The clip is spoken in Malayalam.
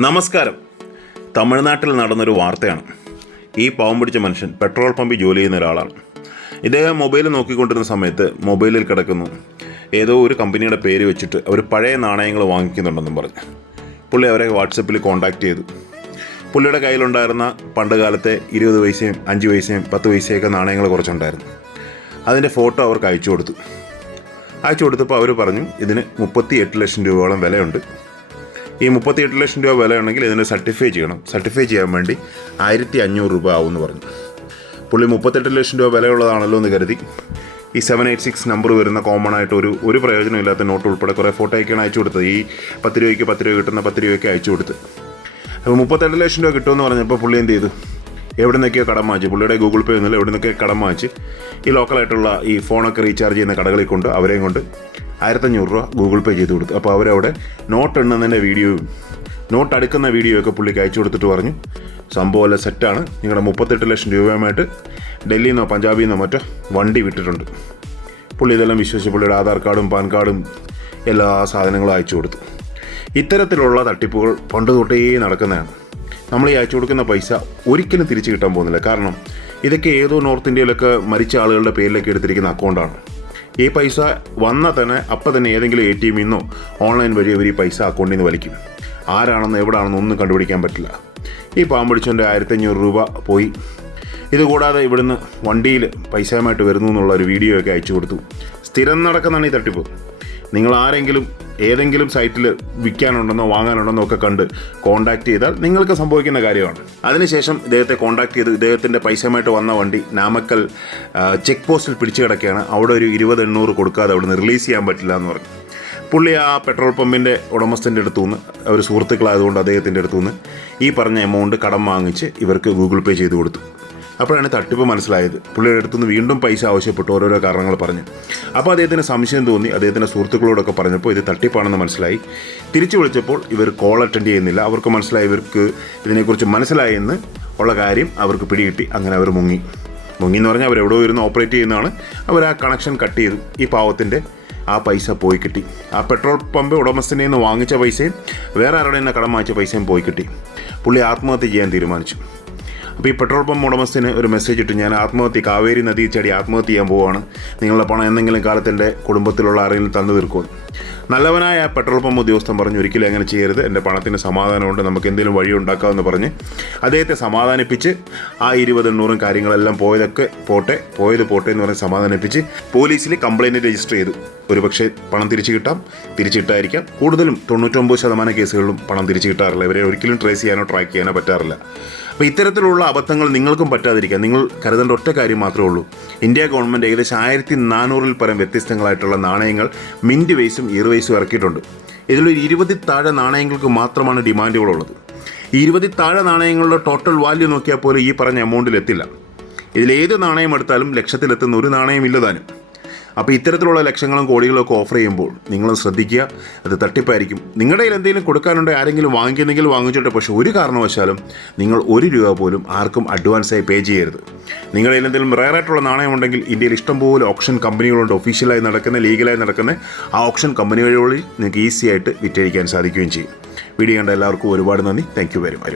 നമസ്കാരം. തമിഴ്നാട്ടിൽ നടന്നൊരു വാർത്തയാണ്. ഈ പാവം പിടിച്ച മനുഷ്യൻ പെട്രോൾ പമ്പിൽ ജോലി ചെയ്യുന്ന ഒരാളാണ്. ഇദ്ദേഹം മൊബൈൽ നോക്കിക്കൊണ്ടിരുന്ന സമയത്ത് മൊബൈലിൽ കിടക്കുന്നു. ഏതോ ഒരു കമ്പനിയുടെ പേര് വെച്ചിട്ട് അവർ പഴയ നാണയങ്ങൾ വാങ്ങിക്കുന്നുണ്ടെന്നും പറഞ്ഞു. പുള്ളി അവരെ വാട്സപ്പിൽ കോൺടാക്ട് ചെയ്തു. പുള്ളിയുടെ കയ്യിലുണ്ടായിരുന്ന പണ്ട് കാലത്തെ ഇരുപത് പൈസയും അഞ്ച് പൈസയും പത്ത് പൈസയൊക്കെ നാണയങ്ങൾ കുറച്ചുണ്ടായിരുന്നു. അതിന്റെ ഫോട്ടോ അവർക്ക് അയച്ചു കൊടുത്തു. അയച്ചു കൊടുത്തപ്പോൾ അവർ പറഞ്ഞു ഇതിന് മുപ്പത്തി എട്ട് ലക്ഷം രൂപയോളം വിലയുണ്ട്. ഈ മുപ്പത്തിയെട്ട് ലക്ഷം രൂപ വിലയാണെങ്കിൽ ഇതിന് സർട്ടിഫൈ ചെയ്യണം. സർട്ടിഫൈ ചെയ്യാൻ വേണ്ടി ആയിരത്തി അഞ്ഞൂറ് രൂപ ആവുമെന്ന് പറഞ്ഞു. പുള്ളി മുപ്പത്തെട്ട് ലക്ഷം രൂപ വിലയുള്ളതാണല്ലോ എന്ന് കരുതി. ഈ സെവൻ എയ്റ്റ് സിക്സ് നമ്പർ വരുന്ന കോമൺ ആയിട്ട് ഒരു ഒരു പ്രയോജനമില്ലാത്ത നോട്ട് ഉൾപ്പെടെ കുറേ ഫോട്ടോ ഒക്കെയാണ് അയച്ചു കൊടുത്തത്. ഈ പത്ത് രൂപയ്ക്ക് പത്ത് രൂപ കിട്ടുന്ന പത്ത് രൂപയ്ക്ക് അയച്ചു കൊടുത്ത്. അപ്പോൾ മുപ്പത്തെട്ട് ലക്ഷം രൂപ കിട്ടുമെന്ന് പറഞ്ഞപ്പോൾ പുള്ളി എന്ത് ചെയ്തു? എവിടെ നിന്നൊക്കെയോ കടം വാങ്ങിച്ചു. പുള്ളിയുടെ ഗൂഗിൾ പേ ഒന്നുമില്ല എവിടെ നിന്നൊക്കെ കടം വാങ്ങിച്ച് ഈ ലോക്കലായിട്ടുള്ള ഈ ഫോണൊക്കെ റീചാർജ് ചെയ്യുന്ന കടകളിൽ കൊണ്ട് അവരെയും കൊണ്ട് ആയിരത്തഞ്ഞൂറ് രൂപ ഗൂഗിൾ പേ ചെയ്ത് കൊടുത്തു. അപ്പോൾ അവരവിടെ നോട്ട് എണ്ണുന്നതിന്റെ വീഡിയോയും നോട്ട് അടുക്കുന്ന വീഡിയോ ഒക്കെ പുള്ളിക്ക് അയച്ചു കൊടുത്തിട്ട് പറഞ്ഞു. സംഭവം അല്ല സെറ്റാണ് നിങ്ങളുടെ മുപ്പത്തെട്ട് ലക്ഷം രൂപയുമായിട്ട് ഡൽഹിയിൽ നിന്നോ പഞ്ചാബിൽ നിന്നോ മറ്റോ വണ്ടി വിട്ടിട്ടുണ്ട്. പുള്ളി ഇതെല്ലാം വിശ്വസിച്ച് പുള്ളിയുടെ ആധാർ കാർഡും പാൻ കാർഡും എല്ലാ സാധനങ്ങളും അയച്ചു കൊടുത്തു. ഇത്തരത്തിലുള്ള തട്ടിപ്പുകൾ പണ്ട് തൊട്ടേ നടക്കുന്നതാണ്. നമ്മൾ ഈ അയച്ചു കൊടുക്കുന്ന പൈസ ഒരിക്കലും തിരിച്ചു കിട്ടാൻ പോകുന്നില്ല. കാരണം ഇതൊക്കെ ഏതോ നോർത്ത് ഇന്ത്യയിലൊക്കെ മരിച്ച ആളുകളുടെ പേരിലൊക്കെ എടുത്തിരിക്കുന്ന അക്കൗണ്ടാണ്. ഈ പൈസ വന്നാൽ തന്നെ അപ്പം തന്നെ ഏതെങ്കിലും എ ടി എമ്മിൽ നിന്നോ ഓൺലൈൻ വഴി അവർ ഈ പൈസ അക്കൗണ്ടിൽ നിന്ന് വലിക്കും. ആരാണെന്ന് എവിടെയാണെന്ന് ഒന്നും കണ്ടുപിടിക്കാൻ പറ്റില്ല. ഈ പാമ്പടിച്ചോന്റെ ആയിരത്തഞ്ഞൂറ് രൂപ പോയി. ഇതുകൂടാതെ ഇവിടുന്ന് വണ്ടിയിൽ പൈസയുമായിട്ട് വരുന്നു എന്നുള്ള ഒരു വീഡിയോ ഒക്കെ അയച്ചു കൊടുത്തു. സ്ഥിരം നടക്കുന്നതാണ് ഈ തട്ടിപ്പ്. നിങ്ങൾ ആരെങ്കിലും ഏതെങ്കിലും സൈറ്റിൽ വിൽക്കാനുണ്ടെന്നോ വാങ്ങാനുണ്ടെന്നോ ഒക്കെ കണ്ട് കോൺടാക്ട് ചെയ്താൽ നിങ്ങൾക്ക് സംഭവിക്കുന്ന കാര്യമാണ്. അതിനുശേഷം ഇദ്ദേഹത്തെ കോൺടാക്ട് ചെയ്ത് ഇദ്ദേഹത്തിന്റെ പൈസയുമായിട്ട് വന്ന വണ്ടി നാമക്കൽ ചെക്ക് പോസ്റ്റിൽ പിടിച്ചു കിടക്കുകയാണ്. അവിടെ ഒരു ഇരുപത് എണ്ണൂറ് കൊടുക്കാതെ അവിടെ നിന്ന് റിലീസ് ചെയ്യാൻ പറ്റില്ല എന്ന് പറഞ്ഞു. പുള്ളി ആ പെട്രോൾ പമ്പിന്റെ ഉടമസ്ഥന്റെ അടുത്തു നിന്ന് അവർ സുഹൃത്തുക്കളായതുകൊണ്ട് അദ്ദേഹത്തിന്റെ അടുത്തു നിന്ന് ഈ പറഞ്ഞ എമൗണ്ട് കടം വാങ്ങിച്ച് ഇവർക്ക് ഗൂഗിൾ പേ ചെയ്ത് കൊടുത്തു. അപ്പോഴാണ് തട്ടിപ്പ് മനസ്സിലായത്. പുള്ളിയുടെ അടുത്തുനിന്ന് വീണ്ടും പൈസ ആവശ്യപ്പെട്ടു ഓരോരോ കാരണങ്ങൾ പറഞ്ഞു. അപ്പോൾ അദ്ദേഹത്തിന് സംശയം തോന്നി. അദ്ദേഹത്തിന്റെ സുഹൃത്തുക്കളോടൊക്കെ പറഞ്ഞപ്പോൾ ഇത് തട്ടിപ്പാണെന്ന് മനസ്സിലായി. തിരിച്ചു വിളിച്ചപ്പോൾ ഇവർ കോൾ അറ്റൻഡ് ചെയ്യുന്നില്ല. അവർക്ക് മനസ്സിലായി ഇവർക്ക് ഇതിനെക്കുറിച്ച് മനസ്സിലായെന്ന് ഉള്ള കാര്യം അവർക്ക് പിടികിട്ടി. അങ്ങനെ അവർ മുങ്ങി. മുങ്ങി എന്ന് പറഞ്ഞാൽ അവരെവിടെയോ ഇരുന്ന് ഓപ്പറേറ്റ് ചെയ്യുന്നതാണ്. അവർ ആ കണക്ഷൻ കട്ട് ചെയ്തു. ഈ പാവത്തിന്റെ ആ പൈസ പോയി കിട്ടി. ആ പെട്രോൾ പമ്പ് ഉടമസ്ഥനെ നിന്ന് വാങ്ങിച്ച പൈസയും വേറെ ആരുടെ നിന്ന് കടം വാങ്ങിച്ച പൈസയും പോയി കിട്ടി. പുള്ളി ആത്മഹത്യ ചെയ്യാൻ തീരുമാനിച്ചു. അപ്പോൾ ഈ പെട്രോൾ പമ്പ് ഉടമസ്ഥന് ഒരു മെസ്സേജ് ഇട്ടു. ഞാൻ ആത്മഹത്യ കാവേരി നദി ചാടി ആത്മഹത്യ ചെയ്യാൻ പോവുകയാണ് നിങ്ങളുടെ പണം എന്തെങ്കിലും കാലത്തിന്റെ കുടുംബത്തിലുള്ള ആരെങ്കിലും തന്നു തീർക്കുമെന്ന് നല്ലവനായ ആ പെട്രോൾ പമ്പ് ഉദ്യോഗസ്ഥൻ പറഞ്ഞു ഒരിക്കലും അങ്ങനെ ചെയ്യരുത്. എന്റെ പണത്തിന് സമാധാനമുണ്ട്. നമുക്ക് എന്തെങ്കിലും വഴി ഉണ്ടാക്കാമെന്ന് പറഞ്ഞ് അദ്ദേഹത്തെ സമാധാനിപ്പിച്ച് ആ ഇരുപത് എണ്ണൂറും കാര്യങ്ങളെല്ലാം പോയതൊക്കെ പോട്ടെ പോയത് പോട്ടെ എന്ന് പറഞ്ഞ് സമാധാനിപ്പിച്ച് പോലീസിൽ കംപ്ലയിന്റ് രജിസ്റ്റർ ചെയ്തു. ഒരുപക്ഷെ പണം തിരിച്ചു കിട്ടാം തിരിച്ചിട്ടായിരിക്കാം കൂടുതലും തൊണ്ണൂറ്റൊമ്പത് ശതമാനം കേസുകളിലും പണം തിരിച്ചു കിട്ടാറില്ല. ഇവരെ ഒരിക്കലും ട്രേസ് ചെയ്യാനോ ട്രാക്ക് ചെയ്യാനോ പറ്റാറില്ല. അപ്പോൾ ഇത്തരത്തിലുള്ള അബദ്ധങ്ങൾ നിങ്ങൾക്കും പറ്റാതിരിക്കാൻ നിങ്ങൾ കരുതേണ്ട ഒറ്റ കാര്യം മാത്രമേ ഉള്ളൂ. ഇന്ത്യ ഗവൺമെന്റ് ഏകദേശം ആയിരത്തി നാനൂറിൽ പരം വ്യത്യസ്തങ്ങളായിട്ടുള്ള നാണയങ്ങൾ മിന്റ് വേസും ഇയർ വൈസും ഇറക്കിയിട്ടുണ്ട്. ഇതിലൊരു ഇരുപതി താഴെ നാണയങ്ങൾക്ക് മാത്രമാണ് ഡിമാൻഡുകളുള്ളത്. ഈ ഇരുപതി താഴെ നാണയങ്ങളുടെ ടോട്ടൽ വാല്യൂ നോക്കിയാൽ പോലും ഈ പറഞ്ഞ എമൗണ്ടിൽ എത്തില്ല. ഇതിലേത് നാണയം എടുത്താലും ലക്ഷത്തിലെത്തുന്ന ഒരു നാണയം ഇല്ലതാനും അപ്പോൾ ഇത്തരത്തിലുള്ള ലക്ഷങ്ങളും കോടികളും ഒക്കെ ഓഫർ ചെയ്യുമ്പോൾ നിങ്ങൾ ശ്രദ്ധിക്കുക അത് തട്ടിപ്പായിരിക്കും. നിങ്ങളുടെ കയ്യിൽ എന്തെങ്കിലും കൊടുക്കാനുണ്ടോ ആരെങ്കിലും വാങ്ങിക്കുന്നെങ്കിൽ വാങ്ങിച്ചോട്ടെ. പക്ഷേ ഒരു കാരണവശാലും നിങ്ങൾ ഒരു രൂപ പോലും ആർക്കും അഡ്വാൻസായി പേ ചെയ്യരുത്. നിങ്ങളുടെ കയ്യിൽ എന്തെങ്കിലും റയറായിട്ടുള്ള നാണയമുണ്ടെങ്കിൽ ഇന്ത്യയിൽ ഇഷ്ടംപോലെ ഓപ്ഷൻ കമ്പനികളുണ്ട് ഒഫീഷ്യലായി നടക്കുന്ന ലീഗലായി നടക്കുന്ന ആ ഓപ്ഷൻ കമ്പനികളിൽ നിങ്ങൾക്ക് ഈസി ആയിട്ട് വിറ്റഴിക്കാൻ സാധിക്കുകയും ചെയ്യും. വീഡിയോ കണ്ട എല്ലാവർക്കും ഒരുപാട് നന്ദി. Thank you very much